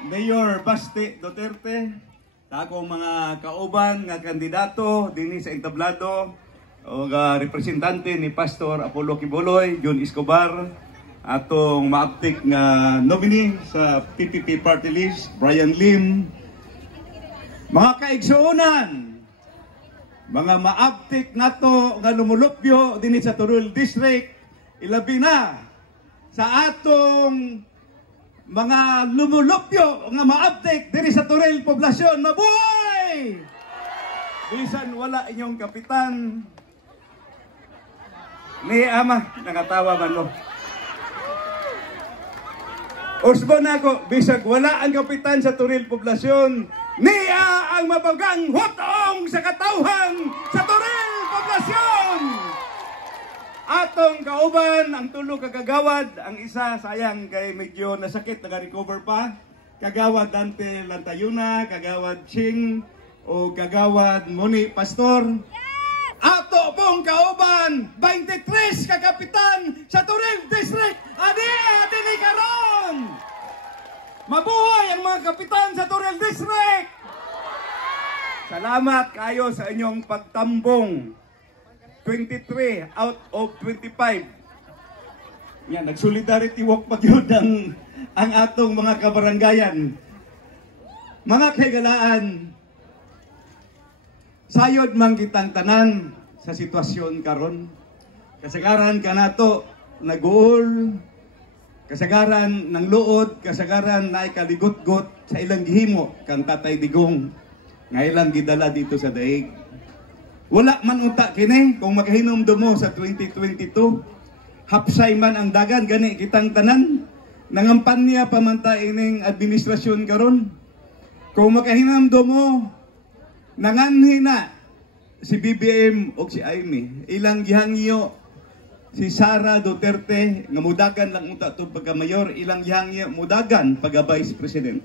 Mayor Basti Duterte, sa akong mga kauban nga kandidato dinhi sa entablado o representante ni Pastor Apollo Kibuloy, John Escobar, atong maaptik nga nominee sa PPP Party List, Brian Lim, mga kaigsuonan, mga maaptik nato nga lumulupyo dinhi sa Turul District, ilabi na sa atong mga lumulupyo nga maaptik diri sa Turil poblasyon. Mabuhay! Bisan wala inyong kapitan ni ama, nakatawa man mo. Usbo na ako, bisag wala ang kapitan sa Turil poblasyon, niya ang mabagang hutong sa katawhan sa Turil poblasyon. Atong kauban, ang tulo kagagawad, ang isa sayang kay medyo nasakit, nag-recover pa. Kagawad Dante Lantayuna, kagawad Ching, o kagawad Moni Pastor. Ato pong kauban, 23 kakapitan sa Turil District, adi karon. Mabuhay ang mga kapitan sa Turil District. Salamat kayo sa inyong pagtambong. 23 out of 25. Yan, nag-solidarity walk pa yun ang atong mga kabaranggayan. Mga kaigalaan, sayod man kitang tanan sa sitwasyon karon. Kasagaran ka nato nag-uol, kasagaran ng luod, kasagaran na ikaligot-got sa ilang gihimo kang Tatay Digong nga ilang gidala dito sa daig. Wala man unta kini kung makahinom mo sa 2022. Hapsay man ang dagan gani kitang tanan. Nangampanya pamanta ining administrasyon karon. Kung makahinom mo nanganhi na si BBM o si Aimee, ilang gihangyo si Sara Duterte nga mudagan lang unta to pagka mayor, ilang gihangyo mudagan pagka vice president.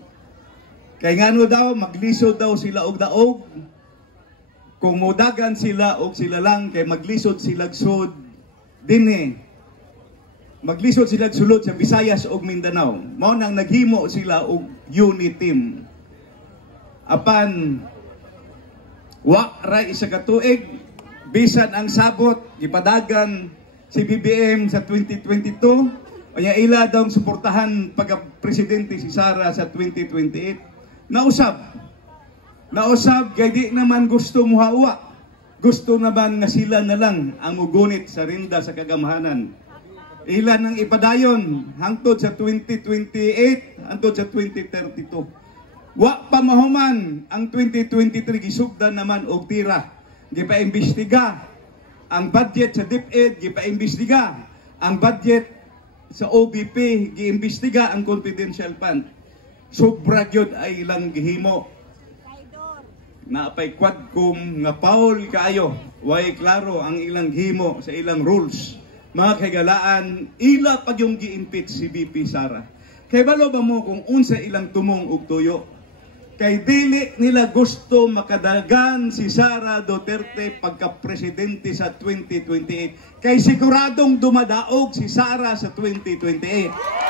Kay ngano daw maglisod daw sila og daog. Kung mudagan sila o sila lang kay maglisod sila sud dinhi. Maglisod sila sulod sa Visayas o Mindanao. Mao nang naghimo sila og unit team. Apan wa ra isa ka tuig bisan ang sabot gipadagan si BBM sa 2022 unya ila daw suportahan pagka presidente si Sara sa 2028. Nausab kay di naman gusto muhawa. Gusto naman nga sila na lang ang mugunit sa rinda sa kagamahanan. Ilan ang ipadayon hangtod sa 2028 hangtod sa 2032. Wa pa mahuman ang 2023 gisugdan naman og tira. Gipaimbestiga ang budget sa DepEd, gipaimbestiga ang budget sa OBP, giimbestiga ang confidential fund. Sobra gyud ay ilang gihimo. Naapay quadcom nga Paul kaayo, way klaro ang ilang himo sa ilang rules. Mga kagalaan, ila pag yung gi-impeach si BP Sara. Kay balo ba mo kung unsa ilang tumong og tuyo? Kay dili nila gusto makadagan si Sara Duterte pagka-presidente sa 2028. Kay siguradong dumadaog si Sara sa 2028.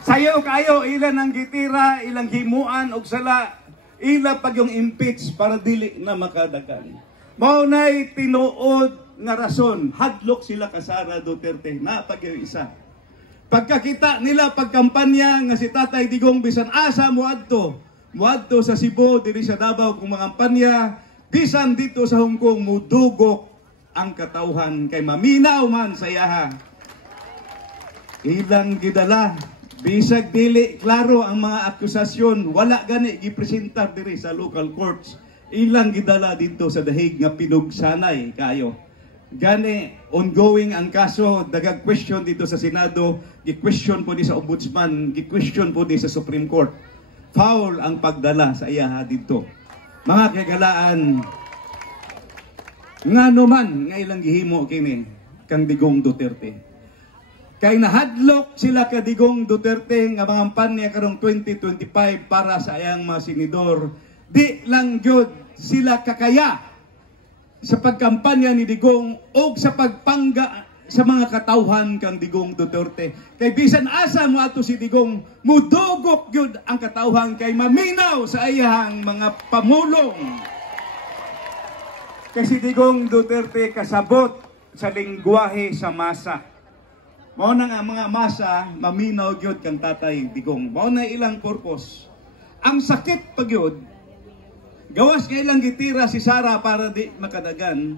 Sayo kayo, ilan ang gitira, ilang himuan og sala, ila pag yung impeach para dili na makadagan. Mao nay tinuod nga rason, hadlok sila ka Sara Duterte, napag yung isa. Pagkakita nila pagkampanya nga si Tatay Digong bisan asa muadto sa Cebu, diri sa Davao kung mangampanya, bisan dito sa Hong Kong mudugok ang katawhan kay maminaw man sa iyaha. Ilang gidala. Bisag dili klaro ang mga akusasyon, wala gani gipresentar diri sa local courts. Ilang gidala dito sa dahig nga pinugsanay kayo. Gani ongoing ang kaso, dagag question dito sa Senado, gi-question po di sa Ombudsman, gi-question po di sa Supreme Court. Foul ang pagdala sa iyaha dito. Mga kagalaan, ngano man nga ilang gihimo kini kang Digong Duterte. Kay nahadlok sila ka Digong Duterte nga mangampanya karong 2025 para sa ayang mga senador. Di lang gyud sila kakaya sa pagkampanya ni Digong o sa sa mga katawhan kang Digong Duterte. Kay bisan asa mo ato si Digong, mudugok yun ang katawhan kay maminaw sa iyang mga pamulong. Kay si Digong Duterte kasabot sa lingwahe sa masa. Mao na nga mga masa, maminaw yun kang Tatay Digong. Mao na ilang purpose. Ang sakit pag yun, gawas kailang gitira si Sara para di makadagan.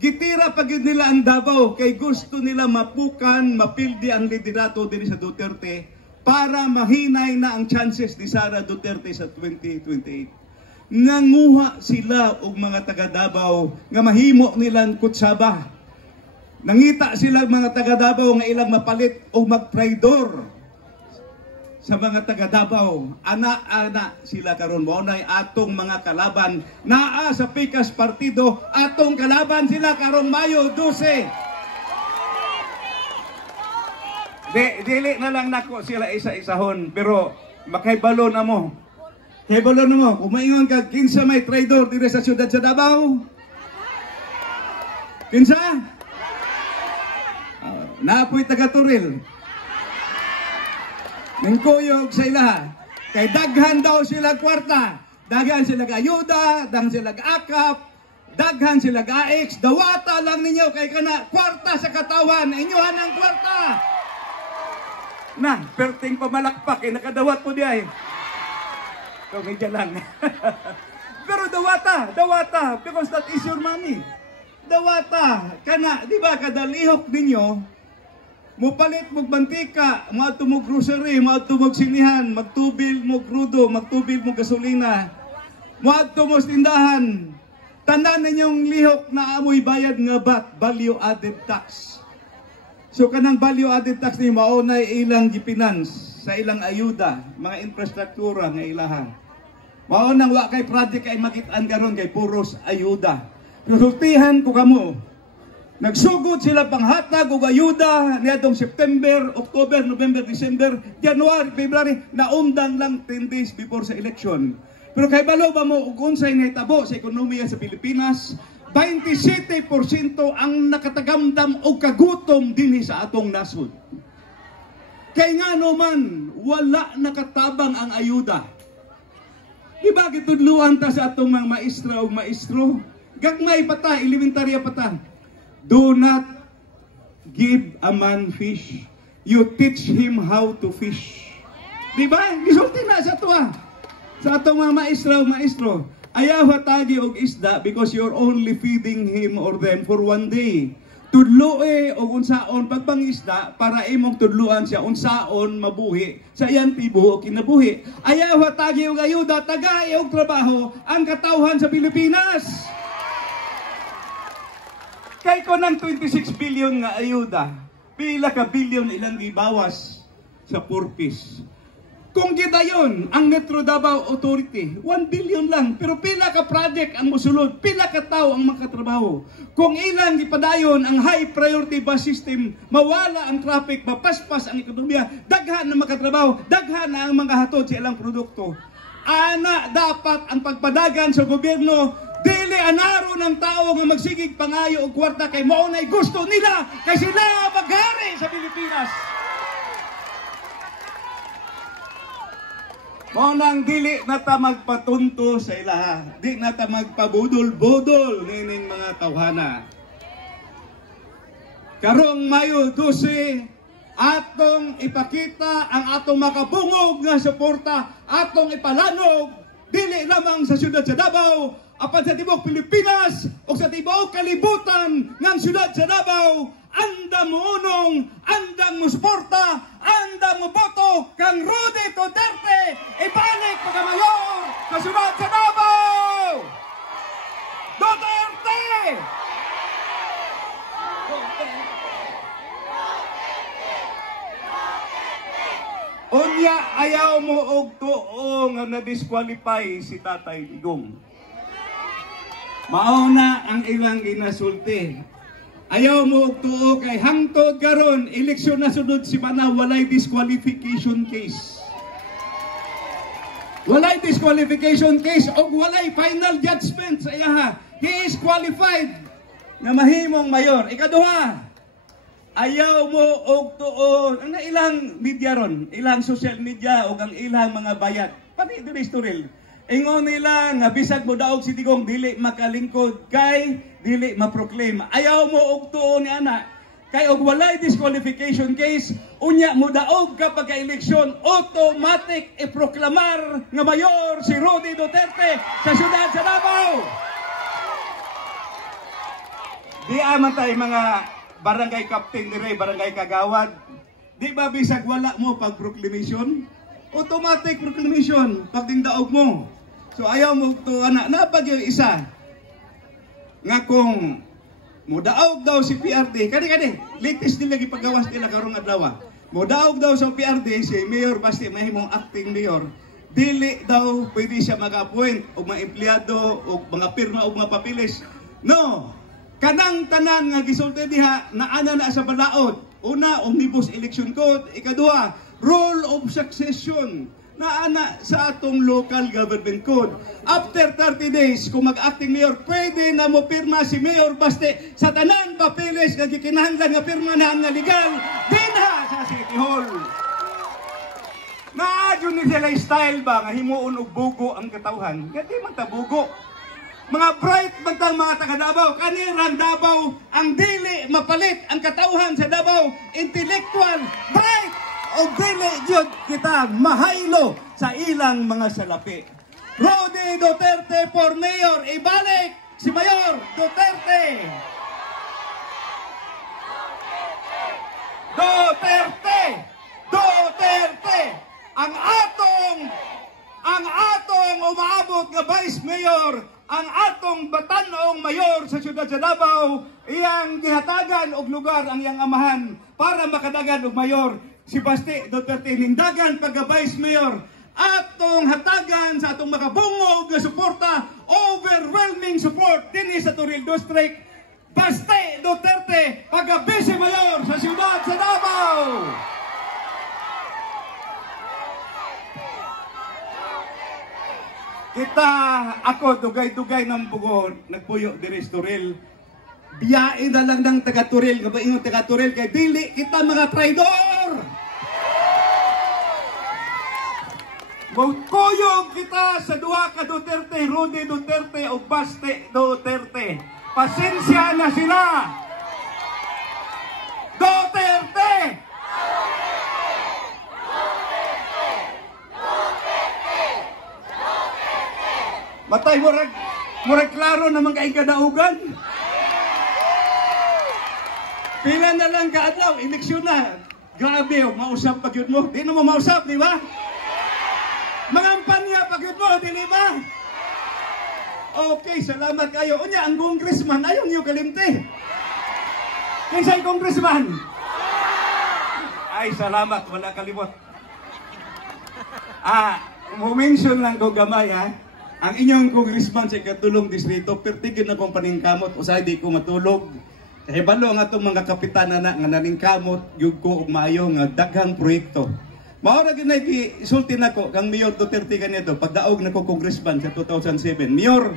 Gitira pag yun nila ang Davao kay gusto nila mapukan, mapildi ang liderato din sa Duterte para mahinay na ang chances ni Sara Duterte sa 2028. Nanguha sila og mga taga Davao nga mahimo nilang kutsaba. Nangita sila mga taga Davao nga ilang mapalit o magtraidor sa mga taga Davao. Ana-ana sila karon mo na atong mga kalaban naa sa Pikas Partido, atong kalaban sila karong Mayo 12. Dili na lang nako sila isa-isahon pero makaibalo na mo. Kaibalo na mo, kumaingon ka kinsa may traidor diri sa siyudad sa Davao? Kinsa? Naapoy taga Turil. Nangkuyog sa ila. Kay daghan daw sila kwarta. Daghan sila ayuda, daghan sila akap, daghan sila AX. Dawata lang ninyo kay kana kwarta sa katawan. Inyuhan ang kwarta. Na, perting pamalakpak kay nakadawat po diay. So, medyo lang. Pero dawata, because that is your money. Dawata, kana, di ba, kadalihok ninyo, mupalit mo mantika, maadto mo grocery, maadto mo sinihan, magtubil mo crudo, magtubil mo gasolina, maadto mo tindahan. Tandaan ninyong lihok na amoy bayad nga VAT, value added tax. So kanang value added tax ni mao na ilang gipinance sa ilang ayuda, mga infrastruktura nga ilahan. Mao nang wa kay project kay makit-an karon kay puros ayuda. Resultihan ko kamo. Nagsugod sila panghatag og ayuda niadtong September, October, November, December, January, February, naundan lang 10 days before sa election. Pero kay balo ba mo kung unsay nahitabo sa ekonomiya sa Pilipinas, 27% ang nakatagamdam og kagutom dinhi sa atong nasod. Kay nga man wala nakatabang ang ayuda. Di ba gitudluan ta sa atong mga maestra o maestro? Gagmay pa ta, elementarya pa ta. Do not give a man fish. You teach him how to fish. Di ba? Gisulti na sa tuwa. Sa atong mga maestra o maestro. Ayaw hatagi og isda because you're only feeding him or them for one day. Tudloe o unsaon pagpangisda para imong tudluan siya unsaon mabuhi sa iyang tibuok kinabuhi. Ayaw hatagi og ayuda, tagay og trabaho ang katawhan sa Pilipinas. Kay ko ng 26 billion nga ayuda, pila ka billion ilang gibawas sa purpose. Kung gidayon ang Metro Davao Authority, 1 billion lang, pero pila ka project ang musulod, pila ka tao ang makatrabaho. Kung ilang gipadayon ang high priority bus system, mawala ang traffic, mapaspas ang ekonomiya, daghan na makatrabaho, daghan na ang mga hatod sa ilang produkto. Ana dapat ang pagpadagan sa gobyerno. Dili anaro ng tao nga magsigig pangayo og kwarta kay mao nay gusto nila kay sila maghari sa Pilipinas. Mao nang dili na ta magpatunto sa ilaha, di na ta magpabudol-budol nining mga tawhana. Karong Mayo 12 atong ipakita ang atong makabungog nga suporta, atong ipalanog dili lamang sa siyudad sa Davao, apan sa tibuok Pilipinas o sa tibuok kalibutan ng siyudad sa Davao. Andam mo unong, andam mo suporta, andam mo boto kang Rudy Duterte ibalik pagkamayor sa siyudad sa Davao. Duterte! Unya ayaw mo og tuo nga na-disqualify si Tatay Digong. Mauna ang ilang ginasulti. Ayaw mo og tuo kay hangtod karon eleksyon na sunod si Mana walay disqualification case. Walay disqualification case o walay final judgment sa iyaha. He is qualified na mahimong mayor. Ikaduha, ayaw mo og tuon ang ilang media ron, ilang social media o ang ilang mga bayat. Pati diri storil. Ingon nila nga bisag mo daog si Digong dili makalingkod kay dili maproclaim. Ayaw mo og tuon ni ana. Kay og walay disqualification case, unya mo daog kapag ka-eleksyon, automatic iproklamar nga mayor si Rudy Duterte sa siyudad sa Davao. Di aman tayo mga barangay captain dire, barangay kagawad. Di ba bisag wala mo pag proclamation? Automatic proclamation pag daog mo. So ayaw mo to ana napag yung isa nga kung mudaog daw si PRD, kani latest nila gipagawas nila karong adlaw. Mudaog daw sa PRD si Mayor Basti mahimong acting mayor. Dili daw pwede siya mag-appoint og mga empleyado og mga pirma og mga papilis. No. Kanang tanan nga gisulti diha na ana na sa balaod. Una, Omnibus Election Code, ikaduha, Rule of Succession na ana sa atong local government code. After 30 days, kung mag-acting mayor, pwede na mo pirma si Mayor Baste sa tanan papilis nga gikinahanglan nga pirma na nga legal dinha sa City Hall. Naadyo ni sila style ba nga himuon og bugo ang katawhan? Gati man ta bugo. Mga bright bantang mga taga Davao, kanirang Davao ang dili mapalit ang katawhan sa Davao, intellectual, bright o dili yun kita mahaylo sa ilang mga salapi. Rudy Duterte for mayor, ibalik si Mayor Duterte. Duterte! Duterte! Ang atong umaabot nga Vice Mayor, ang atong batanong mayor sa siyudad sa Davao, iyang gihatagan og lugar ang iyang amahan para makadagan og mayor. Si Basti Duterte nindagan pagka-Vice Mayor. Atong hatagan sa atong makabungog nga suporta, overwhelming support dinhi sa Toril District. Basti Duterte pagka-Vice Mayor sa siyudad sa Davao. Ako dugay-dugay ng bugo nagpuyo diri sa Toril. Biyain na lang ng taga Toril, nga ba ingon taga Toril kay dili kita mga traidor. Magkuyog kita sa duha ka Duterte, Rudy Duterte o Basti Duterte. Pasensya na sila. Duterte! Matay murag klaro naman kay kadaugan. Pila na lang kaadlaw, eleksyon na. Grabe, mausap pag yun mo. Di na mo mausap, di ba? Mangampanya pag yun mo, di ba? Okay, salamat kayo. Unya, ang congressman, ayaw niyo kalimte. Kinsay congressman? Ay, salamat, wala kalimot. Mention lang ko gamay, ha? Ang inyong congressman sa katulong distrito, pertigin na kong paningkamot, usay di ko matulog. Kaya balo ang atong mga kapitan na nga naningkamot, yung ko umayo nga daghang proyekto. Maura ginay isulti nako kang Mayor Duterte kanito, pagdaog na ko congressman sa 2007. Mayor,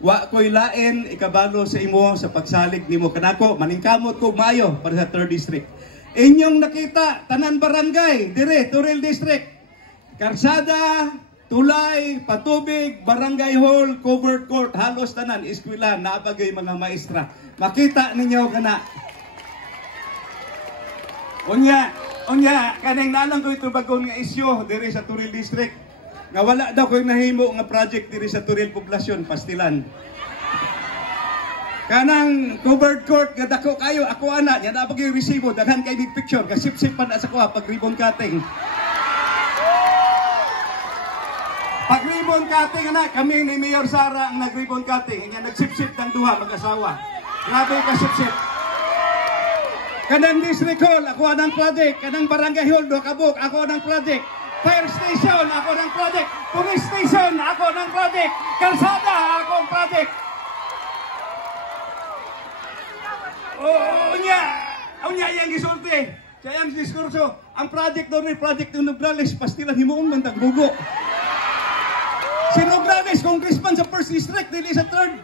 wa ko'y lain ikabalo sa imo sa pagsalig nimo kanako, maningkamot ko umayo para sa 3rd District. Inyong nakita, tanan barangay, dire, Toril District, karsada, tulay, patubig, barangay hall, covered court, halos tanan, eskwela, naapagay mga maestra. Makita ninyo kana. Unya, kanang nalang ko ito bagong nga isyo diri sa Toril District. Nga wala daw ko nahimo nga project diri sa Toril Poblasyon, Pastilan. Kanang covered court, nga dako kayo, ako ana, yan naapagay resibo, daghan kay big picture, kasip-sip pa na sa kuha, pag ribbon cutting. Pag ribbon cutting na, kami ni Mayor Sara ang nag-ribbon cutting. Nga nagsip-sip ng duha mag-asawa. Grabe ka sip-sip. Kanang district hall, ako ang project. Kanang barangay hall, do kabuk, ako ang project. Fire station, ako ang project. Police station, ako ang project. Kalsada, ako ang project. Unya yang gisulti. Sa iyang diskurso, ang project doon ay project ng Nograles, pastilan himuon man tagbugo. Si Nograles, congressman sa 1st District, dili sa 3rd.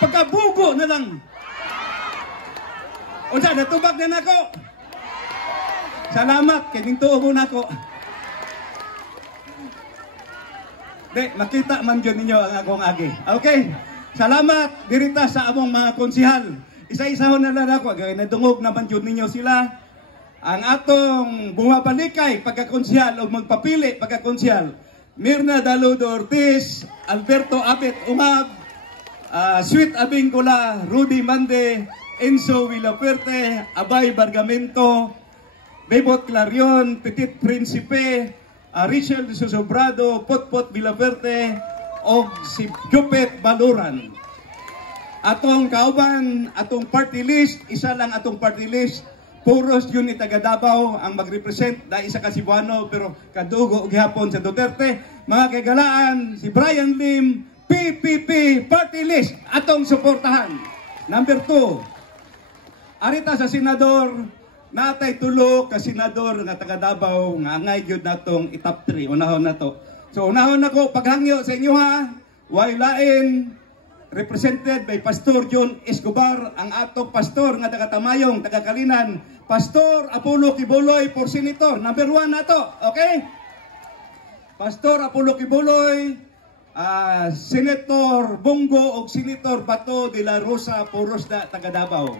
Pagkabugo na lang. Unsa natubag na nako? Salamat kay gintuo mo nako. Makita man gyud ninyo ang akong agi. Okay. Salamat dirita sa among mga konsihal. Isa-isahon na lang ako kay nadungog naman gyud ninyo sila. Ang atong bumabalikay pagkakonsihal o magpapili pagkakonsihal. Mirna Daludo Ortiz, Alberto Abet Umab, Sweet Abingula, Rudy Mande, Enzo Villafuerte, Abay Bargamento, Bebot Clarion, Petit Principe, Richel de Sosobrado, Potpot Villafuerte, o si Jupet Baluran. Atong kauban, atong party list, isa lang atong party list, puros yun ni taga Davao ang mag-represent na isa ka Cebuano pero kadugo og gihapon sa Duterte. Mga kagalaan, si Brian Lim, PPP party list atong suportahan. Number 2, arita sa senador, natay tulo ka senador nga taga Davao nga angay gyud natong i-top 3. Unahon na to. So unahon nako paghangyo sa inyo ha. Way lain represented by Pastor John Escobar, ang atong pastor nga taga Tamayong, taga Kalinan, Pastor Apollo Kibuloy for Senator. Number 1 na to, okay? Pastor Apollo Kibuloy, Senator Bongo o Senator Bato de la Rosa Poros na taga Davao.